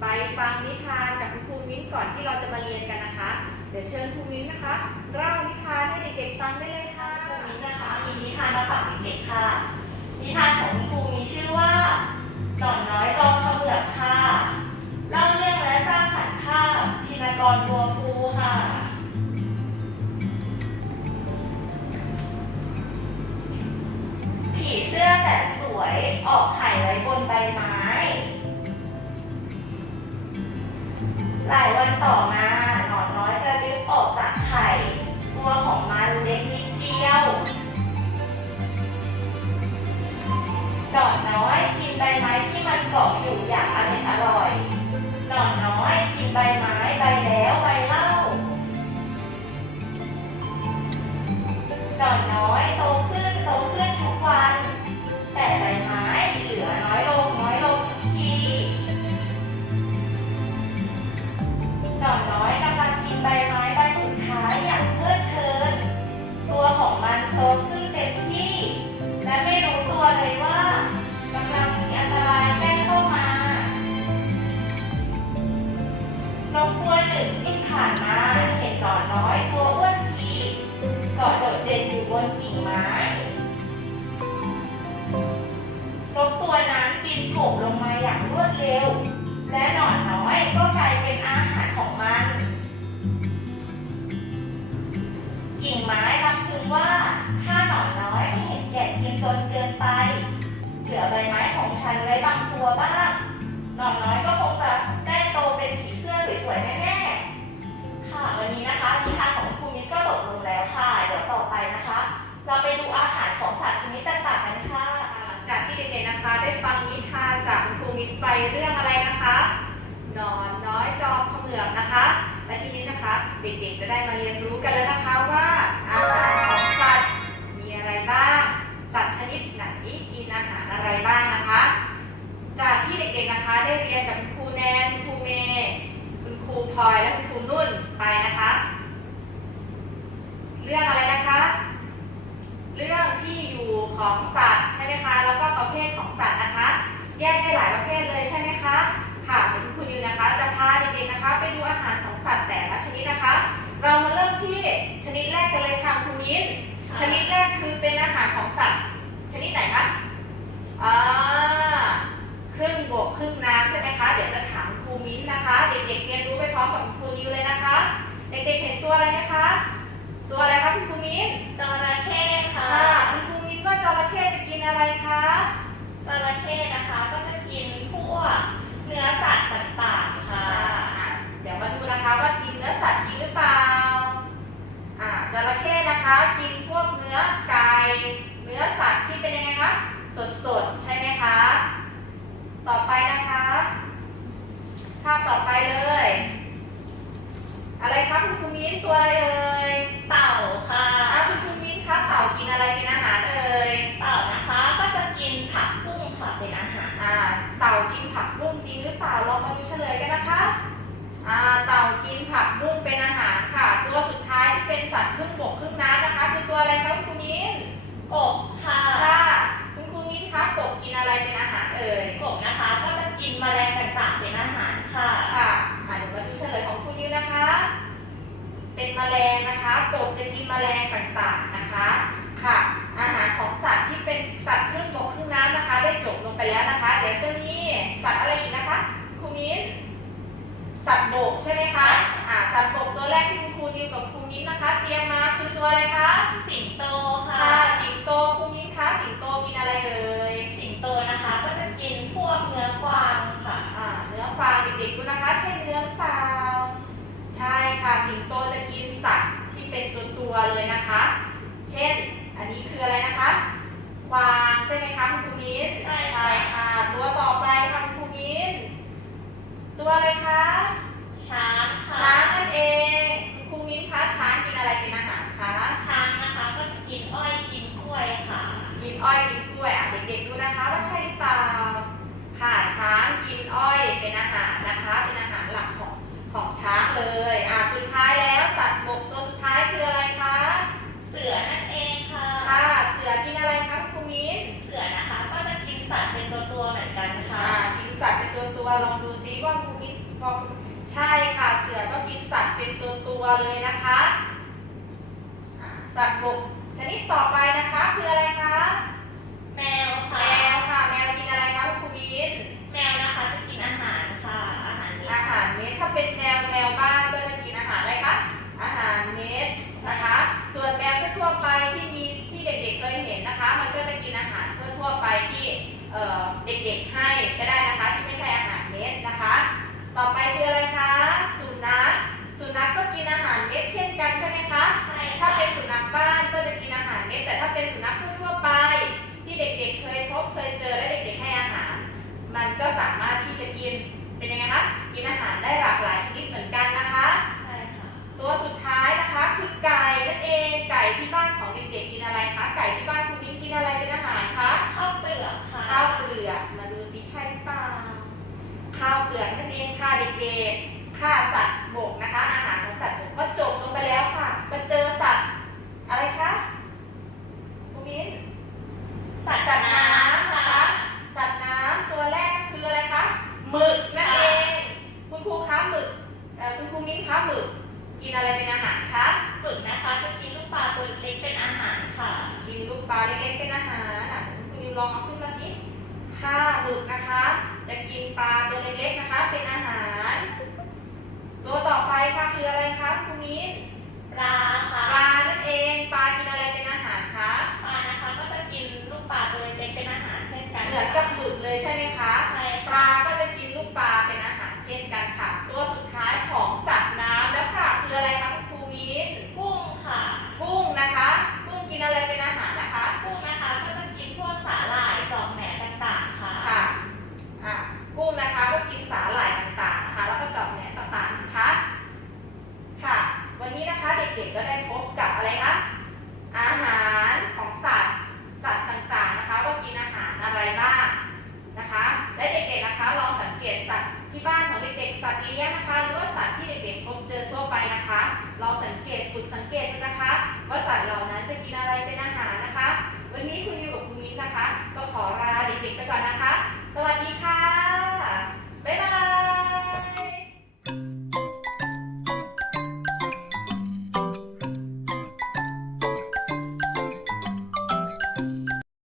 ไปฟังนิทานกับคุณครูมิ้นก่อนที่เราจะมาเรียนกันนะคะ เดี๋ยวเชิญครูมิ้นนะคะเล่านิทานให้เด็กๆฟังได้เลยค่ะครูมิ้นะคะมีนิทานมาฝากเด็กๆค่ะ นิทานของคุณครูมีชื่อว่าหนอนน้อยจอมเขมือบค่ะเล่าเรื่องและสร้างสรรค์ภาพธินกรบัว หลายวันต่อมาหนอนน้อยกระดึ๊บออกจากไข่ตัวของมันเล็กนิดเดียวหนอนน้อยกินใบไม้ที่มันเกาะอยู่ นกตัวหนึ่งที่ผ่านมาเห็นหนอนน้อยตัวอ้วนพีเกาะโดดเด่นอยู่บนกิ่งไม้นกตัวนั้นบินโฉบลงมาอย่างรวดเร็ว และหนอนน้อยก็กลายเป็นอาหารของมัน กิ่งไม้รำพึงว่า ถ้าหนอนน้อยไม่เห็นแก่กินจนเกินไป เหลือใบไม้ของฉันไว้บางตัวบ้าง หนอนน้อยก็คงจะได้โตเป็นผี ไปเรื่องอะไรนะคะนอนน้อยจอมเขมือบนะคะ และทีนี้นะคะ เด็กๆจะได้มาเรียนรู้กันแล้วนะคะว่าอาหารของสัตว์มีอะไรบ้าง สัตว์ชนิดไหนกินอาหารอะไรบ้างนะคะ จากที่เด็กๆนะคะได้เรียนกับคุณครูแนนคุณครูเมย์คุณครูพลอยและคุณครูนุ่นไปนะคะ เรื่องอะไรนะคะ เรื่องที่อยู่ของสัตว์ใช่ไหมคะแล้วก็ประเภทของสัตว์นะคะ แยกได้หลายประเภทเลยใช่ไหมคะ ค่ะเดี๋ยวคุณยูนะคะ จะพาเด็กๆนะคะ ไปดูอาหารของสัตว์แต่ละชนิดนะคะ เรามาเริ่มที่ชนิดแรกกันเลยค่ะคุณมิ้นค่ะชนิดแรกคือเป็นอาหารของสัตว์ ชนิดไหนคะอ่าครึ่งบกครึ่งน้ำใช่ไหมคะ เดี๋ยวจะถามครูมิ้นนะคะ เด็กๆเรียนรู้ไปพร้อมกับครูนิวเลยนะคะ เด็กๆเห็นตัวอะไรนะคะ ตัวอะไรคะคุณครูมิ้นจระเข้ค่ะค่ะคุณครูมิ้นว่าจระเข้จะกินอะไรคะ จระเข้นะคะ ก็จะกินพวกเนื้อสัตว์ต่างๆค่ะ อ่าเดี๋ยวมาดูนะคะว่ากินเนื้อสัตว์จริงหรือเปล่า อ่าจระเข้นะคะ กินพวกเนื้อไก่เนื้อสัตว์ที่เป็นยังไงคะสดๆใช่ไหมคะ ต่อไปนะคะภาพต่อไปเลย อะไรครับคุณครูมิ้นตัวอะไรเอ่ย เต่าค่ะ อ่าคุณครูมิ้นคะเต่ากินอะไรเป็นอาหารเอ่ย เต่านะคะก็จะกินผักบุ้งค่ะเป็นอาหาร อ่าเต่ากิน ผักบุ้งจริงหรือเปล่าลองมาดูเฉลยกันนะคะอ่าเต่ากินผักบุ้งเป็นอาหารค่ะ ตัวสุดท้ายที่เป็นสัตว์ครึ่งบกครึ่งน้ำนะคะคือตัวอะไรคะคุณครูมิ้นกบค่ะค่ะคุณครูมิ้นคะกบกินอะไรเป็นอาหารเอ่ยกบนะคะ ก็จะกินแมลงต่างๆเป็นอาหารค่ะค่ะอ่าเดี๋ยวมาดูเฉลยของคุณมิ้นนะคะ เป็นแมลงนะคะกบจะกินแมลงต่างๆนะคะ ค่ะ อาหารของสัตว์ที่เป็นสัตว์ครึ่งบกครึ่งน้ำนะคะ ได้จบลงไปแล้วนะคะ เดี๋ยวจะมีสัตว์อะไรอีกนะคะครูมิ้นสัตว์บกใช่ไหมคะอ่าสัตว์บกตัวแรกที่คุณครูนิวกับครูมิ้นนะคะ เตรียมมาคือตัวอะไรคะสิงโตค่ะค่ะสิงโตครูมิ้นคะสิงโตกินอะไรเอ่ยสิงโตนะคะก็จะกินพวกเนื้อกวางค่ะอ่าเนื้อฟางเด็กๆดูนะคะใช่เนื้อหรือเปล่าใช่ค่ะสิงโตจะกินสัตว์ที่เป็นตัวตัวๆเลยนะคะ เช่นอั นนี้คืออะไรนะคะกวางใช่ไหมคะคุณครูมิ้นใช่ค่ะค่ะ ตัวต่อไปค่ะคุณครูมิ้นตัวอะไรคะช้างค่ะช้างนั่นเองคุณครูมิ้นคะช้างกินอะไรเป็นอาหาร สัตว์บกชนิดต่อไปนะคะคืออะไรคะ แมวแมค่ะ วค่ะ แมวกินอะไรคะคุณมิ้นแมวนะคะจะกินอาหารค่ะ อาหารเม็ดอาหารเม็ดถ้าเป็นแมวแมวบ้านก็จะกินอาหารอะไรคะ อาหารเม็ดนะคะ ส่วนแมวทั่วๆไปที่มีที่เด็กๆเคยเห็นนะคะ มันก็จะกินอาหารทั่วๆไปที่เอ่อเด็กๆให้ก็ได้นะคะที่ไม่ใช่อาหารเม็ดนะคะ ต่อไปคืออะไรคะสุนัข สุนัขก็กินอาหารเม็ดเช่นกันใช่ไหมคะ ใช่ ถ้าค่ะเป็นสุนัขบ้านก็จะกินอาหารเม็ด แต่ถ้าเป็นสุนัขทั่วๆไป ที่เด็กๆ เคยพบเคยเจอและเด็กๆให้อาหาร มันก็สามารถที่จะกินเป็นยังไงคะ กินอาหารได้หลากหลายชนิดเหมือนกันนะคะ ใช่ค่ะ ตัวสุดท้ายนะคะคือไก่นั่นเอง ไก่ที่บ้านของเด็กๆกินอะไรคะ ไก่ที่บ้านคุณนิ้งกินอะไรเป็นอาหารคะ ข้าวเปลือกค่ะ ข้าวเปลือก มาดูสิใช่หรือเปล่า ข้าวเปลือกนั่นเองค่ะเด็กๆ ค่าสัตว์ กก็จบลงไปแล้วค่ะมาเจอสัตว์อะไรคะคุณมิ้นสัตว์สัตว์น้ำน้ำนะค่ะคะสัตว์น้ำตัวแรกคืออะไรคะหมึกนั่นเองคุณครูคะหมึกเอ่อคุณครูมิ้นคะหมึกกินอะไรเป็นอาหารคะหมึกนะคะจะกินลูกปลาตัวเล็กๆเป็นอาหารค่ะ กินลูกปลาเล็กๆเป็นอาหารอะคุณนิวลองเอาขึ้นมาสิค่ะหมึกนะคะ จะกินปลาตัวเล็กๆนะคะ เป็นอาหาร ตัวต่อไปค่ะคืออะไรคะคุณมิ้นปลาค่ะ ปลานั่นเองปลากินอะไรเป็นอาหารคะปลานะคะก็จะกินลูกปลาตัวเล็กๆเป็นอาหารเช่นกันเหมือนกับหมึกเลยใช่ไหมคะใช่ปค่ะลาก็จะกินลูก